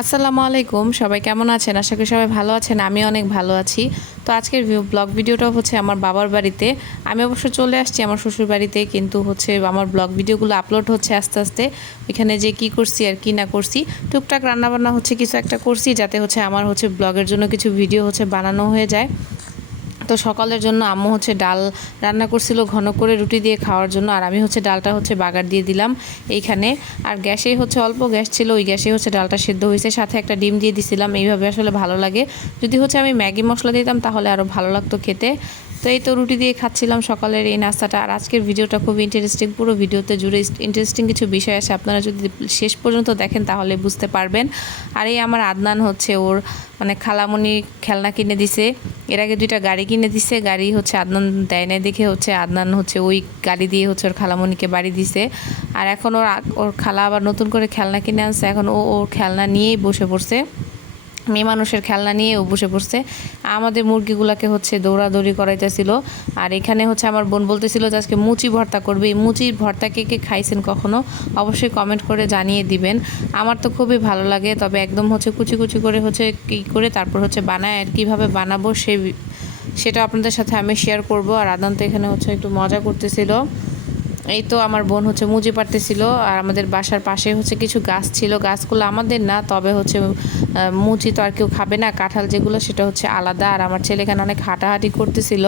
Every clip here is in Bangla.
আসসালামু আলাইকুম, সবাই কেমন আছেন? আশা করি সবাই ভালো আছেন, আমি অনেক ভালো আছি। তো আজকের ব্লগ ভিডিওটা হচ্ছে আমার বাবার বাড়িতে। আমি অবশ্য চলে আসছি আমার শ্বশুর বাড়িতে, কিন্তু হচ্ছে আমার ব্লগ ভিডিওগুলো আপলোড হচ্ছে আস্তে আস্তে। এখানে যে কি করছি আর কি না করছি, টুকটাক রান্নাবান্না হচ্ছে কিছু একটা করছি, যাতে হচ্ছে আমার হচ্ছে ব্লগের জন্য কিছু ভিডিও হচ্ছে বানানো হয়ে যায়। তো সকালের জন্য আম্মু হচ্ছে ডাল রান্না করছিল, ঘন করে রুটি দিয়ে খাওয়ার জন্য, আর আমি হচ্ছে ডালটা হচ্ছে বাগার দিয়ে দিলাম এইখানে। আর গ্যাসেই হচ্ছে অল্প গ্যাস ছিল, ওই গ্যাসেই হচ্ছে ডালটা সেদ্ধ হয়েছে, সাথে একটা ডিম দিয়ে দিছিলাম, এইভাবে আসলে ভালো লাগে। যদি হচ্ছে আমি ম্যাগি মশলা দিতাম তাহলে আরও ভালো লাগতো খেতে। তো এই তো রুটি দিয়ে খাচ্ছিলাম সকালের এই নাস্তাটা। আর আজকের ভিডিওটা খুব ইন্টারেস্টিং পুরো ভিডিওতে জুড়ে ইন্টারেস্টিং কিছু বিষয় আছে আপনারা যদি শেষ পর্যন্ত দেখেন, তাহলে বুঝতে পারবেন। আর এই আমার আদনান হচ্ছে ওর মানে খালামণি খেলনা কিনে দিছে। এর আগে দুইটা গাড়ি কিনে দিছে। গাড়ি হচ্ছে আদনান দেয় নাই দেখে হচ্ছে আদনান হচ্ছে ওই গাড়ি দিয়ে হচ্ছে ওর খালামণিকে বাড়ি দিছে। আর এখন ওর ওর খালা আবার নতুন করে খেলনা কিনে আনছে। এখন ও ওর খেলনা নিয়েই বসে পড়ছে। মেয়ে মানুষের খেলনা নিয়ে বসে পড়ছে। আমাদের মুরগিগুলোকে হচ্ছে দৌড়াদৌড়ি করাইতেছিল। আর এখানে হচ্ছে আমার বোন বলতেছিল যে আজকে মুচি ভর্তা করবে। এই মুচি ভর্তা কে কে খাইছেন কখনো অবশ্যই কমেন্ট করে জানিয়ে দিবেন। আমার তো খুবই ভালো লাগে, তবে একদম হচ্ছে কুচি কুচি করে হচ্ছে কী করে তারপর হচ্ছে বানায় আর কীভাবে বানাবো সে সেটা আপনাদের সাথে আমি শেয়ার করব। আর আদান্ত এখানে হচ্ছে একটু মজা করতেছিল। এই তো আমার বোন হচ্ছে মুজি পারতেছিল আর আমাদের বাসার পাশে হচ্ছে কিছু গাছ ছিল। গাছগুলো আমাদের না, তবে হচ্ছে মুচি তো আর কেউ খাবে না, কাঁঠাল যেগুলো সেটা হচ্ছে আলাদা। আর আমার ছেলে এখানে অনেক হাঁটাহাঁটি করতেছিল।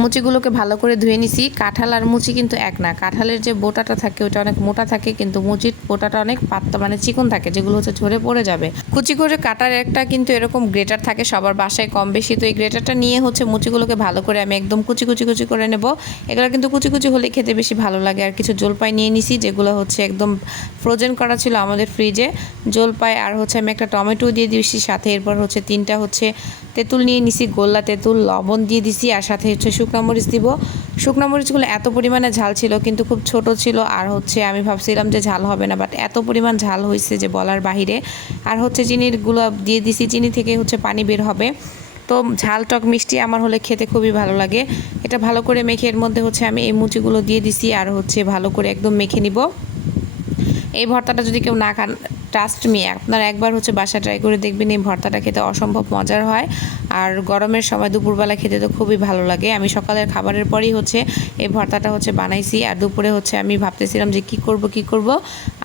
মুচিগুলোকে ভালো করে ধুয়ে নিছি। কাঁঠাল আর মুচি কিন্তু এক না। কাঁঠালের যে বোটাটা থাকে ওটা অনেক মোটা থাকে, কিন্তু মুচির বোটাটা অনেক পাত্তা মানে চিকন থাকে, যেগুলো হচ্ছে ঝরে পড়ে যাবে। কুচি করে কাটার একটা কিন্তু এরকম গ্রেটার থাকে সবার বাসায় কম বেশি। তো এই গ্রেটারটা নিয়ে হচ্ছে মুচিগুলোকে ভালো করে আমি একদম কুচি কুচি কুচি করে নেব। এগুলো কিন্তু কুচি কুচি হলে খেতে বেশি ভালো লাগে। আর কিছু জলপাই নিয়ে নিছি, যেগুলো হচ্ছে একদম ফ্রোজেন করা ছিল আমাদের ফ্রিজে জলপাই আর হচ্ছে আমি একটা টমেটো দিয়ে দিয়েছি, সাথে এরপর হচ্ছে তিনটা হচ্ছে তেঁতুল নিয়ে নিছি, গোল্লা তেঁতুল, লবণ দিয়ে দিছি, আর সাথে হচ্ছে শুকনো মরিচ দিব। শুকনো মরিচগুলো এত পরিমাণে ঝাল ছিল, কিন্তু খুব ছোট ছিল, আর হচ্ছে আমি ভাবছিলাম যে ঝাল হবে না বাট এত পরিমাণ ঝাল হয়েছে যে বলার বাহিরে। আর হচ্ছে চিনিরগুলো দিয়ে দিছি, চিনি থেকে হচ্ছে পানি বের হবে। তো ঝাল টক মিষ্টি আমার হলে খেতে খুবই ভালো লাগে। এটা ভালো করে মেখে এর মধ্যে হচ্ছে আমি এই মুচিগুলো দিয়ে দিছি, আর হচ্ছে ভালো করে একদম মেখে নিব। এই ভর্তাটা যদি কেউ না খান ট্রাস্ট মি আপনারা একবার হচ্ছে বাসা ট্রাই করে দেখবেন এই ভর্তাটা খেতে অসম্ভব মজার হয়। আর গরমের সময় দুপুরবেলা খেতে তো খুবই ভালো লাগে। আমি সকালের খাবারের পরেই হচ্ছে এই ভর্তাটা হচ্ছে বানাইছি। আর দুপুরে হচ্ছে আমি ভাবতেছিলাম যে কি করব কি করব?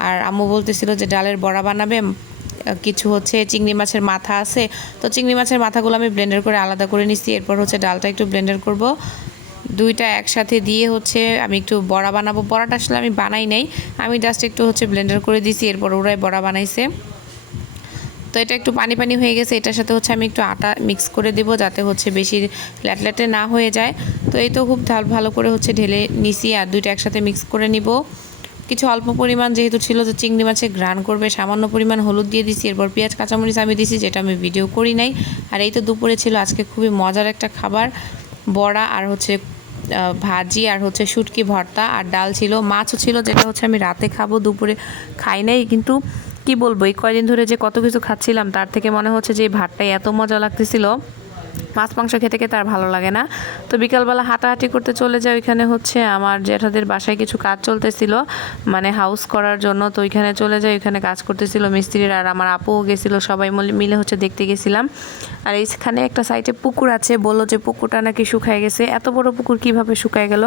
আর আম্মু বলতেছিল যে ডালের বড়া বানাবে। কিছু হচ্ছে চিংড়ি মাছের মাথা আছে। তো চিংড়ি মাছের মাথাগুলো আমি ব্লেন্ডার করে আলাদা করে নিচ্ছি। এরপর হচ্ছে ডালটা একটু ব্লেন্ডার করব। দুইটা একসাথে দিয়ে হচ্ছে আমি একটু বড়া বানাবো। বড়াটা আসলে আমি বানাই নাই। আমি জাস্ট একটু হচ্ছে ব্লেন্ডার করে দিছি, এরপর ওরাই বড়া বানাইছে। তো এটা একটু পানি পানি হয়ে গেছে, এটার সাথে হচ্ছে আমি একটু আটা মিক্স করে দেবো যাতে হচ্ছে বেশি ল্যাটল্যাটে না হয়ে যায়। তো এই তো খুব ভালো করে হচ্ছে ঢেলে নিছি আর দুইটা একসাথে মিক্স করে নিব। কিছু অল্প পরিমাণ যেহেতু ছিল যে চিংড়ি মাছে গ্রান করবে, সামান্য পরিমাণ হলুদ দিয়ে দিছি, এরপর পেঁয়াজ, কাঁচামরিচ আমি দিছি, যেটা আমি ভিডিও করি নাই। আর এই তো দুপুরে ছিল, আজকে খুবই মজার একটা খাবার, বড়া আর হচ্ছে ভাজি আর হচ্ছে শুটকি ভর্তা আর ডাল ছিল, মাছও ছিল, যেটা হচ্ছে আমি রাতে খাব, দুপুরে খাই নাই। কিন্তু কি বলব, এই কয়দিন ধরে যে কত কিছু খাচ্ছিলাম, তার থেকে মনে হচ্ছে যে এই ভাতটাই এত মজা লাগতেছিল। মাছ, মাংস খেতে খেতে আর ভালো লাগে না। তো বিকালবেলা হাঁটাহাঁটি করতে চলে যায় ওইখানে হচ্ছে আমার জ্যাঠাদের বাসায় কিছু কাজ চলতেছিল মানে হাউস করার জন্য। তো ওইখানে চলে যায় ওইখানে কাজ করতেছিল মিস্ত্রির আর আমার আপুও গেছিল, সবাই মিলে হচ্ছে দেখতে গেছিলাম। আর এইখানে একটা সাইডে পুকুর আছে, বলল যে পুকুরটা নাকি শুকায় গেছে। এত বড় পুকুর কীভাবে শুকায় গেল?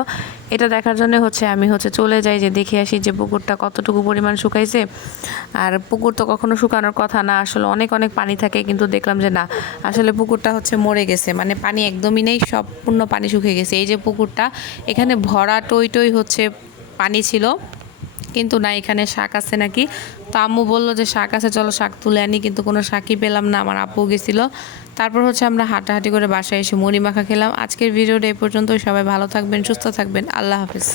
এটা দেখার জন্য হচ্ছে আমি হচ্ছে চলে যাই, যে দেখে আসি যে পুকুরটা কতটুকু পরিমাণ শুকাইছে। আর পুকুর তো কখনো শুকানোর কথা না, আসলে অনেক অনেক পানি থাকে, কিন্তু দেখলাম যে না, আসলে পুকুরটা হচ্ছে মরে গেছে মানে পানি একদমই নেই সম্পূর্ণ পানি শুকিয়ে গেছে। এই যে পুকুরটা, এখানে ভরা টই টই হচ্ছে পানি ছিল, কিন্তু না, এখানে শাক আছে নাকি? তো আম্মু বলল যে, শাক আছে, চলো শাক তুলে আনি। কিন্তু কোনো শাকই পেলাম না, আমার আপু গেছিল। তারপর হচ্ছে আমরা হাঁটাহাঁটি করে বাসায় এসে মুড়ি মাখা খেলাম। আজকের ভিডিওটা এই পর্যন্তই, সবাই ভালো থাকবেন, সুস্থ থাকবেন, আল্লাহ হাফিজ।